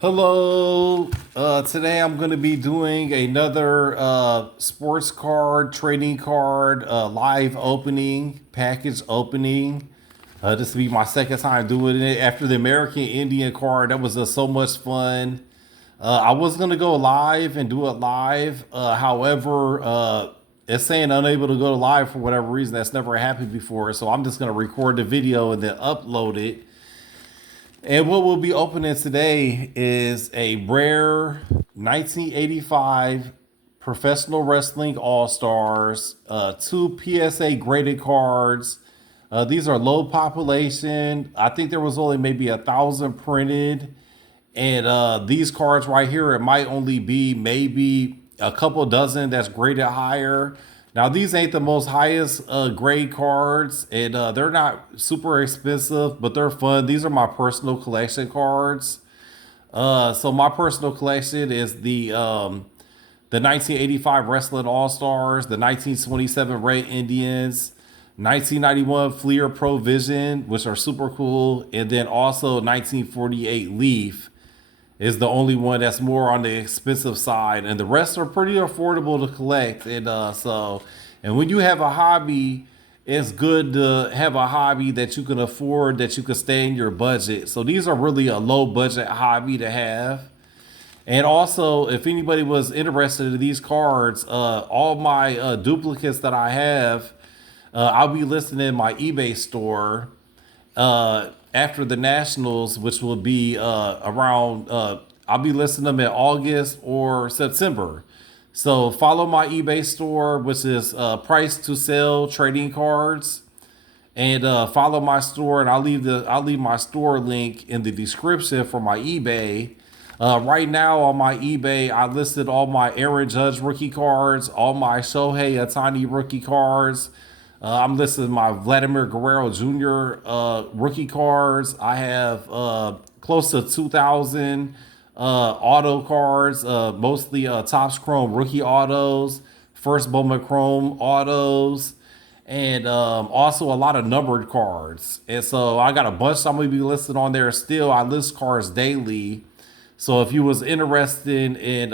Hello. Today I'm going to be doing another sports card, trading card, live opening, package opening. This will be my second time doing it after the American Indian card. That was so much fun. I was going to go live and do it live. However, it's saying unable to go live for whatever reason. That's never happened before. So I'm just going to record the video and then upload it. And what we'll be opening today is a rare 1985 Professional Wrestling All Stars, two PSA graded cards. These are low population. I think there was only maybe 1,000 printed. And these cards right here, it might only be maybe a couple dozen that's graded higher. Now these ain't the most highest grade cards, and they're not super expensive, but they're fun. These are my personal collection cards. So my personal collection is the 1985 Wrestling All Stars, the 1927 Red Indians, 1991 Fleer Pro Vision, which are super cool, and then also 1948 Leaf is the only one that's more on the expensive side, and the rest are pretty affordable to collect. And when you have a hobby, it's good to have a hobby that you can afford, that you can stay in your budget. So these are really a low budget hobby to have. And also, if anybody was interested in these cards, all my duplicates that I have, I'll be listing in my eBay store after the Nationals, which will be around. I'll be listing them in August or September. So follow my eBay store, which is Price to Sell Trading Cards, and follow my store. And I'll leave my store link in the description for my eBay. Right now on my eBay, I listed all my Aaron Judge rookie cards, all my Shohei Ohtani rookie cards. I'm listing my Vladimir Guerrero Jr. Rookie cards. I have close to 2,000 auto cards, mostly Topps Chrome rookie autos, First Bowman Chrome autos, and also a lot of numbered cards. And so I got a bunch I'm going to be listed on there still. I list cards daily. So if you was interested in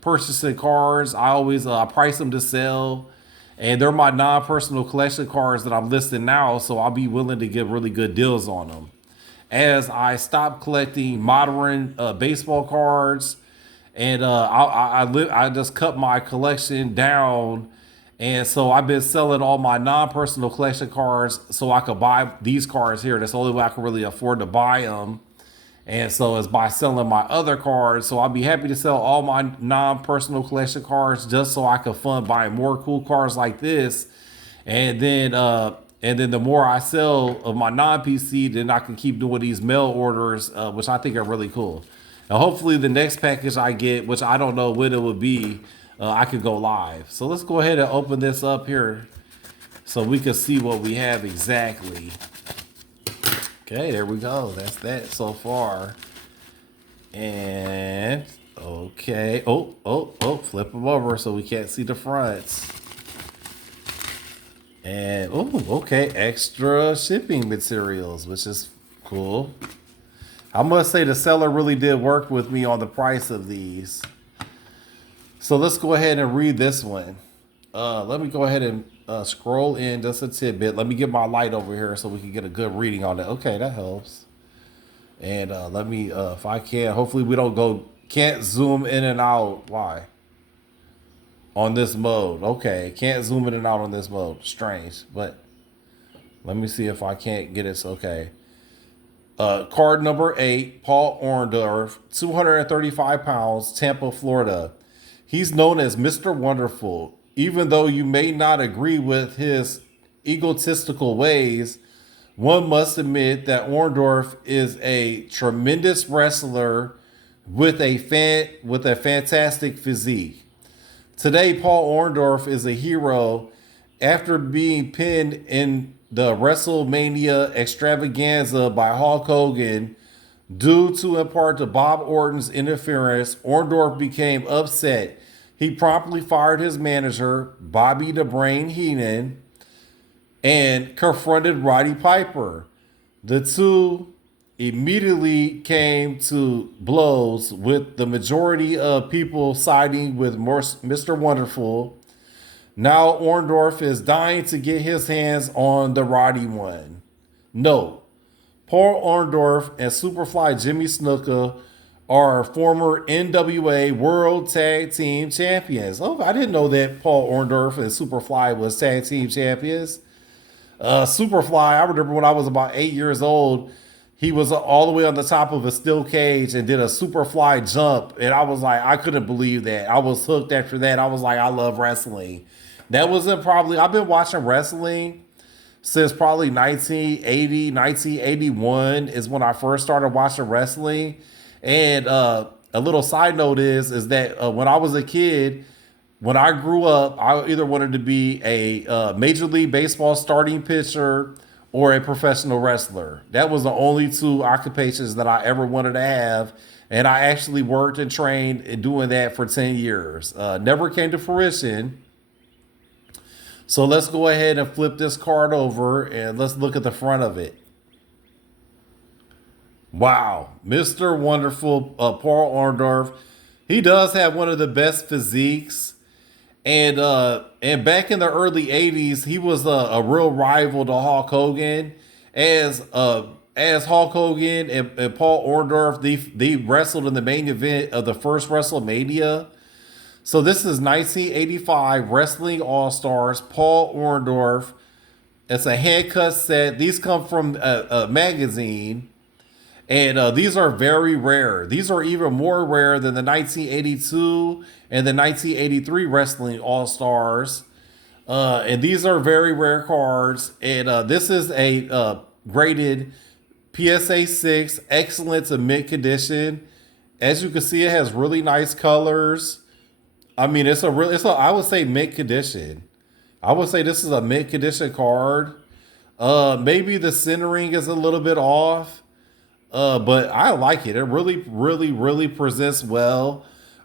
purchasing cards, I always price them to sell, and they're my non-personal collection cards that I'm listing now. So I'll be willing to give really good deals on them. As I stop collecting modern baseball cards, and I just cut my collection down, and so I've been selling all my non-personal collection cards so I could buy these cards here. That's the only way I can really afford to buy them. And so it's by selling my other cards. So I'll be happy to sell all my non-personal collection cards just so I can fund buying more cool cards like this. And then the more I sell of my non-PC, then I can keep doing these mail orders, which I think are really cool. And hopefully the next package I get, which I don't know when it will be, I could go live. So let's go ahead and open this up here so we can see what we have exactly. Okay, there we go. That's that so far. And okay. Oh, flip them over so we can't see the fronts. And okay, extra shipping materials, which is cool. I must say the seller really did work with me on the price of these. So let's go ahead and read this one. Let me go ahead and scroll in just a tidbit. Let me get my light over here so we can get a good reading on it. Okay, that helps. And let me, if I can, hopefully we don't can't zoom in and out. Why? On this mode. Okay, can't zoom in and out on this mode. Strange, but let me see if I can't get it. Okay. Card number 8, Paul Orndorff, 235 pounds, Tampa, Florida. He's known as Mr. Wonderful. Even though you may not agree with his egotistical ways, one must admit that Orndorff is a tremendous wrestler with a fantastic physique. Today, Paul Orndorff is a hero after being pinned in the WrestleMania extravaganza by Hulk Hogan. Due to in part to Bob Orton's interference, Orndorff became upset. He promptly fired his manager, Bobby the Brain Heenan, and confronted Roddy Piper. The two immediately came to blows with the majority of people siding with Mr. Wonderful. Now Orndorff is dying to get his hands on the Roddy one. No, Paul Orndorff and Superfly Jimmy Snuka are former NWA World Tag Team Champions. Oh, I didn't know that Paul Orndorff and Superfly was tag team champions. Superfly, I remember when I was about 8 years old, he was all the way on the top of a steel cage and did a Superfly jump. And I was like, I couldn't believe that. I was hooked after that. I was like, I love wrestling. That wasn't probably, I've been watching wrestling since probably 1980, 1981 is when I first started watching wrestling. And a little side note is that when I was a kid, when I grew up, I either wanted to be a Major League Baseball starting pitcher or a professional wrestler. That was the only two occupations that I ever wanted to have. And I actually worked and trained in doing that for 10 years. Never came to fruition. So let's go ahead and flip this card over and let's look at the front of it. Wow, Mr. Wonderful Paul Orndorff. He does have one of the best physiques. And back in the early 80s, he was a real rival to Hulk Hogan. As Hulk Hogan and Paul Orndorff, they wrestled in the main event of the first WrestleMania. So this is 1985 Wrestling All-Stars, Paul Orndorff. It's a hand cut set. These come from a magazine. And these are very rare. These are even more rare than the 1982 and the 1983 Wrestling All-Stars. And these are very rare cards. And this is a graded PSA 6, excellent to mint condition. As you can see, it has really nice colors. I mean, I would say mint condition. I would say this is a mint condition card. Maybe the centering is a little bit off. But I like it. It really, really, really presents well.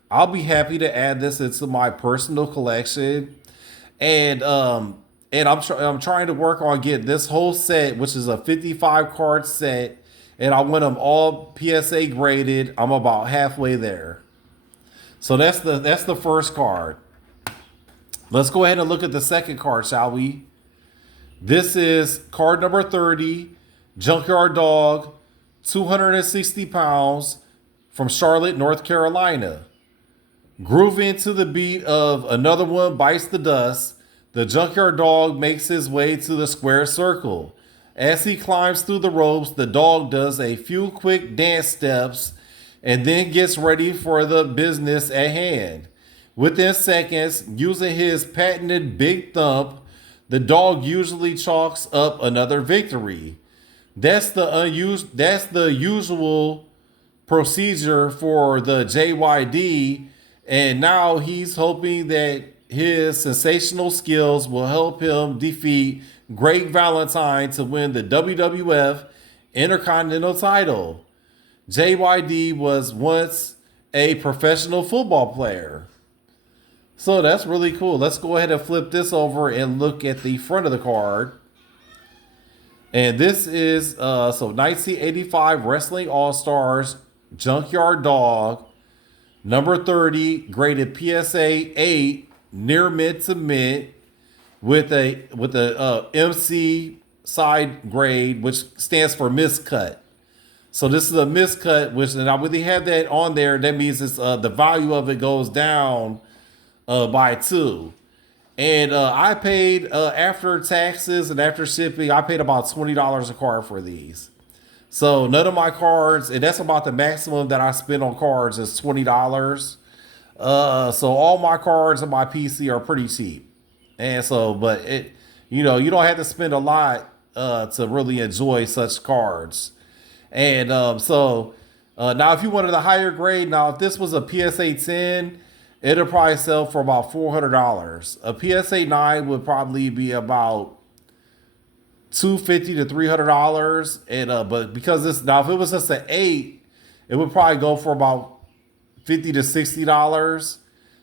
I'll be happy to add this into my personal collection. And I'm trying to work on getting this whole set, which is a 55 card set, and I want them all PSA graded. I'm about halfway there. So that's the first card. Let's go ahead and look at the second card, shall we? This is card number 30, Junkyard Dog, 260 pounds, from Charlotte, North Carolina. Grooving to the beat of Another One Bites the Dust, the Junkyard Dog makes his way to the square circle. As he climbs through the ropes, the dog does a few quick dance steps and then gets ready for the business at hand. Within seconds, using his patented big thump, the dog usually chalks up another victory. That's the usual procedure for the JYD, and now he's hoping that his sensational skills will help him defeat Great Valentine to win the WWF Intercontinental title. JYD was once a professional football player. So that's really cool. Let's go ahead and flip this over and look at the front of the card. And this is 1985 Wrestling All-Stars Junkyard Dog, number 30, graded PSA 8, near mint to mint, with a MC side grade, which stands for miscut. So this is a miscut, which, and I really have that on there. That means it's the value of it goes down by 2. And I paid, after taxes and after shipping, I paid about $20 a card for these. So none of my cards, and that's about the maximum that I spend on cards, is $20. So all my cards on my PC are pretty cheap. And so, but you don't have to spend a lot to really enjoy such cards. And now if you wanted a higher grade, now if this was a PSA 10, it'll probably sell for about $400. A PSA 9 would probably be about $250 to $300. And but because this, now if it was just an 8, it would probably go for about $50 to $60.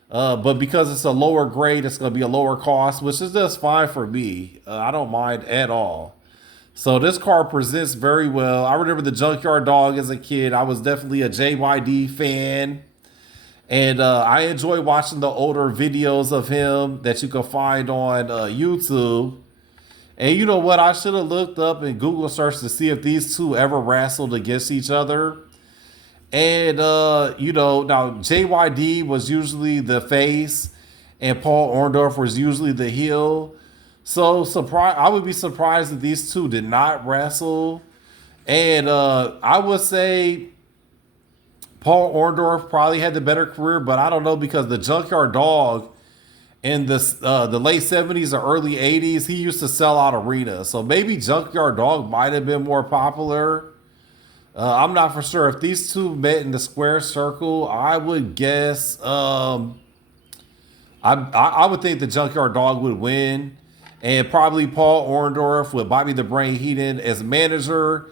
But because it's a lower grade, it's going to be a lower cost, which is just fine for me. I don't mind at all. So this card presents very well. I remember the Junkyard Dog as a kid. I was definitely a JYD fan. And I enjoy watching the older videos of him that you can find on YouTube. And you know what? I should have looked up in Google search to see if these two ever wrestled against each other. And now JYD was usually the face, and Paul Orndorff was usually the heel. So I would be surprised if these two did not wrestle. And I would say Paul Orndorff probably had the better career, but I don't know because the Junkyard Dog in the late 70s or early 80s, he used to sell out arenas. So maybe Junkyard Dog might have been more popular. I'm not for sure. If these two met in the square circle, I would guess I would think the Junkyard Dog would win. And probably Paul Orndorff with Bobby the Brain Heenan as manager.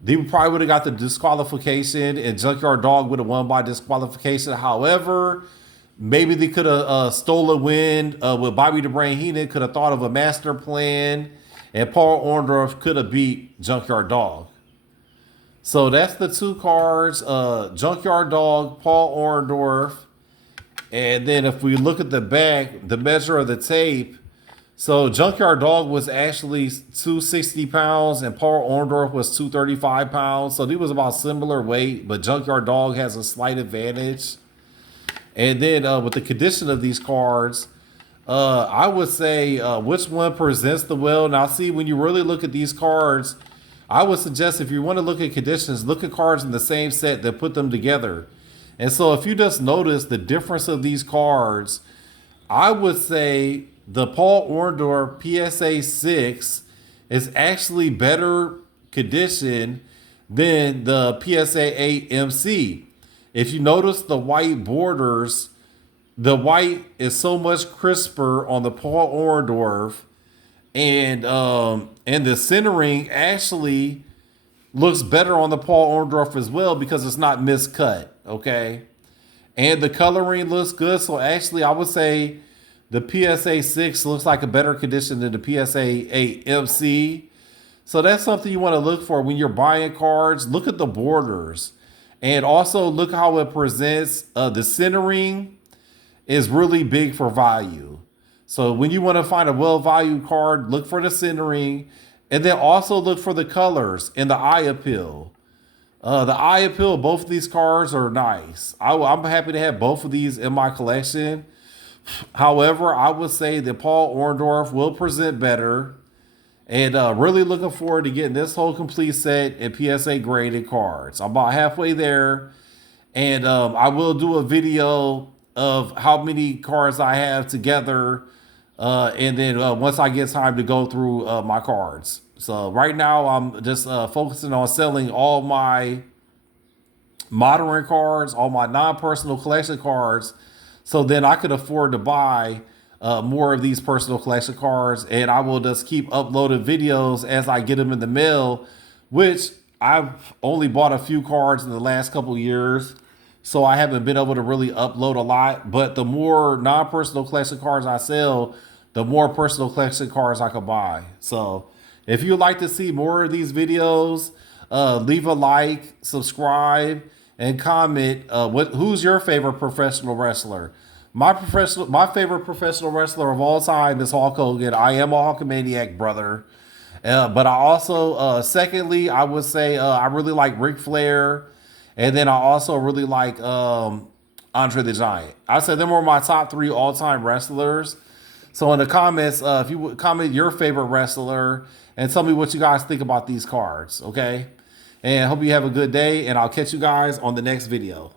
They probably would have got the disqualification, and Junkyard Dog would have won by disqualification. However, maybe they could have stole a win with Bobby the Brain Heenan, could have thought of a master plan, and Paul Orndorff could have beat Junkyard Dog. So that's the two cards, Junkyard Dog, Paul Orndorff. And then if we look at the back, the measure of the tape, so Junkyard Dog was actually 260 pounds and Paul Orndorff was 235 pounds. So he was about similar weight, but Junkyard Dog has a slight advantage. And then with the condition of these cards, I would say which one presents the well. Now, see, when you really look at these cards, I would suggest if you want to look at conditions, look at cards in the same set that put them together. And so if you just notice the difference of these cards, I would say the Paul Orndorff PSA 6 is actually better condition than the PSA 8 MC. If you notice the white borders, the white is so much crisper on the Paul Orndorff, and the centering actually looks better on the Paul Orndorff as well because it's not miscut, okay? And the coloring looks good. So actually, I would say the PSA 6 looks like a better condition than the PSA 8 MC. So that's something you want to look for when you're buying cards. Look at the borders. And also look how it presents. The centering is really big for value. So when you want to find a well-valued card, look for the centering. And then also look for the colors and the eye appeal. The eye appeal, both of these cards are nice. I'm happy to have both of these in my collection. However, I would say that Paul Orndorff will present better. And really looking forward to getting this whole complete set and PSA graded cards. I'm about halfway there. And I will do a video of how many cards I have together. And then once I get time to go through my cards. So right now I'm just focusing on selling all my modern cards, all my non-personal collection cards. So then I could afford to buy more of these personal collection cards. And I will just keep uploading videos as I get them in the mail, which I've only bought a few cards in the last couple of years. So I haven't been able to really upload a lot. But the more non-personal collection cards I sell, the more personal collection cards I can buy. So if you'd like to see more of these videos, leave a like, subscribe, and comment. Who's your favorite professional wrestler? My favorite professional wrestler of all time is Hulk Hogan. I am a Hulkamaniac, brother. But I also, secondly, I would say I really like Ric Flair. And then I also really like Andre the Giant. I said them were my top 3 all-time wrestlers. So in the comments, if you would comment your favorite wrestler and tell me what you guys think about these cards, okay? And hope you have a good day, and I'll catch you guys on the next video.